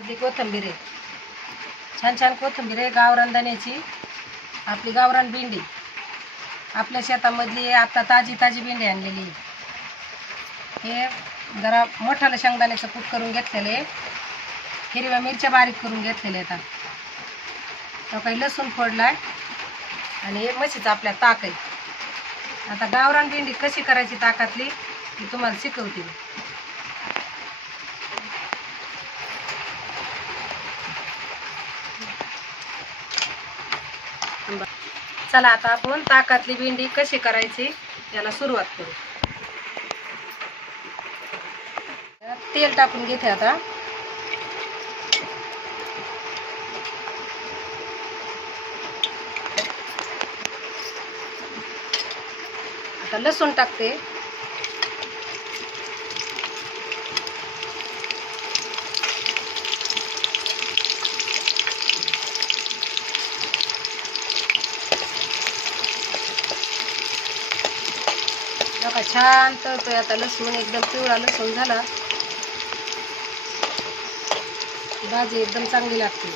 मधली कोथिंबीर आहे. छान छान कोथिंबीर आहे गावरान दाण्याची आपली गावरान भेंडी. आपल्या शेतामधली आता ताजी ताजी भेंडी आणलेली आहे. हे जरा मोठ्याला शेंगदाण्याचं कूट करून घेतलेलं आहे. हिरव्या मिरच्या बारीक करून घेतलेल्या आहेत तो काही लसूण फोडलाय आणि हे म्हशीचं आपल्या ताक आहे. आता गावरान भेंडी कशी करायची ताकातली ती तुम्हाला शिकवते चला आता आपण ताकातली भेंडी कशी करायची याला सुरुवात करू. तेल टाकून घेते आता. आता लसूण टाकते. बघा छान तळतोय आता लसूण एकदम पिवळा लसूण झाला. भाजी एकदम चांगली लागते.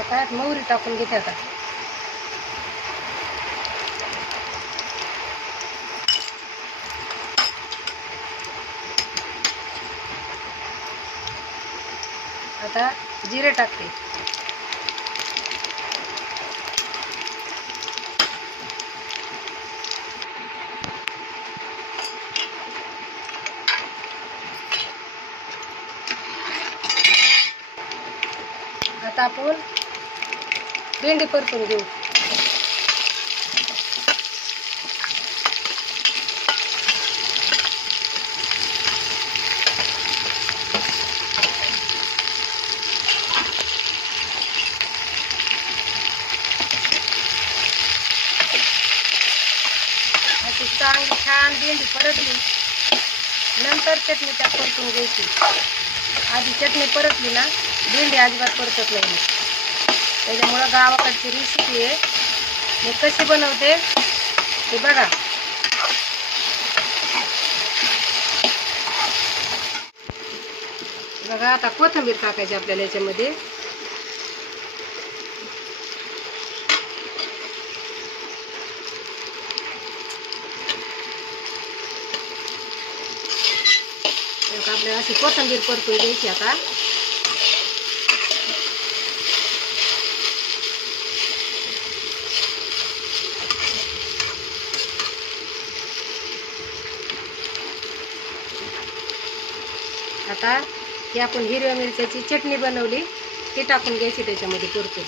काय टाकून आता मोहरी टाकून घेते आता. आता जिरे टाकते. आता आपण भेंडी परतून घेऊ अशी चांगली छान भेंडी परतली नंतर चटणी त्यात परतून घ्यायची. आधी चटणी परतली ना भेंडी अजिबात परतत नाही. त्याच्यामुळं गावाकडची रेसिपी आहे. मी कशी बनवते ते बघा. बघा आता कोथिंबीर टाकायची आपल्याला याच्यामध्ये. तर आपल्याला अशी कोथंबीर परतून घ्यायची आता. आता ही आपण हिरव्या मिरच्याची चटणी बनवली ती टाकून घ्यायची त्याच्यामध्ये परतून.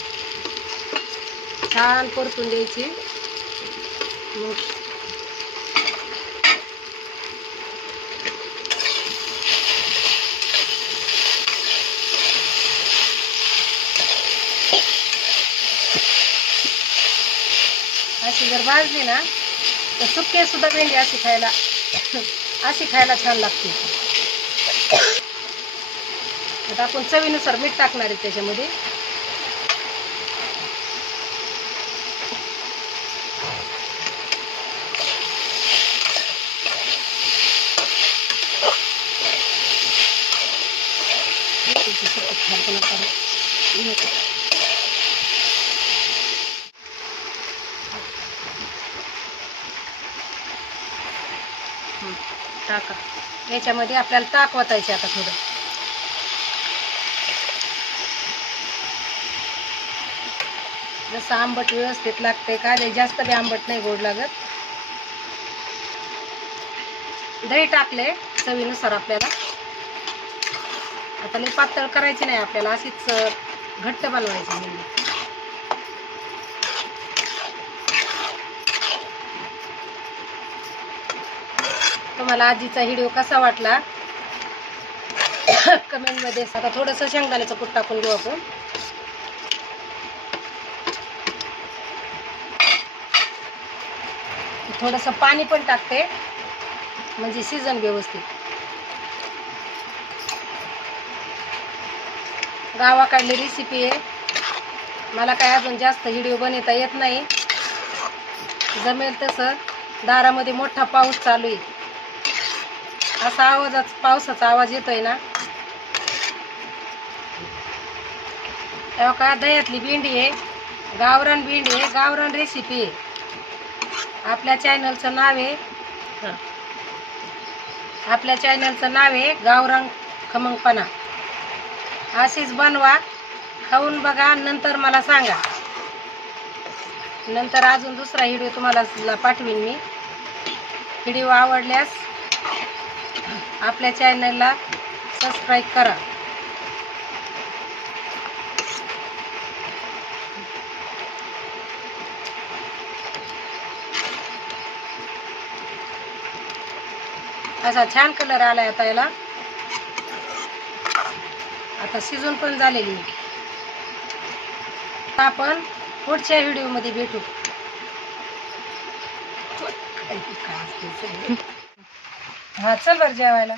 छान परतून द्यायची मग अशी जर भाजली ना तर सुके सुद्धा भेंडी अशी खायला अशी खायला छान लागते. आता आपण चवीनुसार मीठ टाकणार आहे त्याच्यामध्ये. हं, टाका याच्यामध्ये आपल्याला ताक वाचायचे आता थोडं. जसं आंबट व्यवस्थित लागते का जास्त बी आंबट नाही गोड लागत. दही टाकले चवीनुसार आपल्याला. आता लई पातळ करायची नाही आपल्याला अशीच घट्ट बनवायची. म्हणजे तुम्हाला आजीचा व्हिडिओ कसा वाटला? कमेंटमध्ये आता थोडंसं शेंगदाण्याचं कूट टाकून घेऊ आपण. थोडंसं पाणी पण टाकते. म्हणजे सीजन व्यवस्थित. गावाकडली रेसिपी आहे. मला काय अजून जास्त व्हिडिओ बनवता येत नाही. जमेल तसं. दारामध्ये मोठा पाऊस चालू आहे. असा आवाजाच पावसाचा आवाज येतोय ना. तेव्हा का दह्यातली भेंडी आहे? गावरान भेंडी आहे गावरान रेसिपी आहे. आपल्या चॅनलचं नाव आहे. हं. आपल्या चॅनलचं नाव आहे गावरान खमंगपणा. अशीच बनवा खाऊन बघा नंतर मला सांगा. नंतर अजून दुसरा व्हिडिओ तुम्हाला पाठवीन मी. व्हिडिओ आवडल्यास आपल्या चॅनलला सबस्क्राईब करा. असा छान कलर आलाय आता याला. आता शिजून पण झालेली. आहे. आपण पुढच्या व्हिडिओमध्ये भेटू. हा चल बरं जेवायला.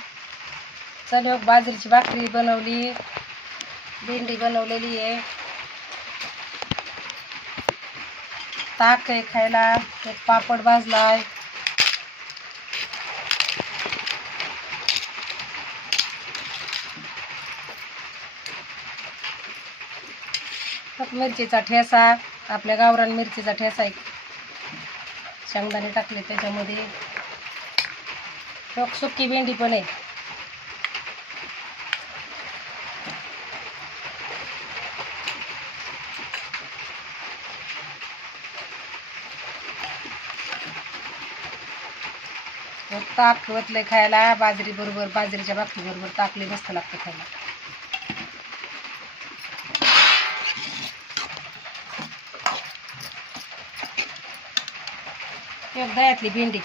चल हो बाजरीची भाकरी बनवली. भेंडी बनवलेली आहे. ताक आहे खायला. एक पापड भाजलाय. फक्त मिरचीचा ठेसा आपल्या गावरान मिरचीचा ठेसा आहे शेंगदाणे टाकले त्याच्यामध्ये. सुकी भेंडी पण आहे. मग ताक वतलंय खायला बाजरी बरोबर बाजरीच्या भाकरी बरोबर ताकले मस्त लागतं खायला. एक दह्यातली भेंडी.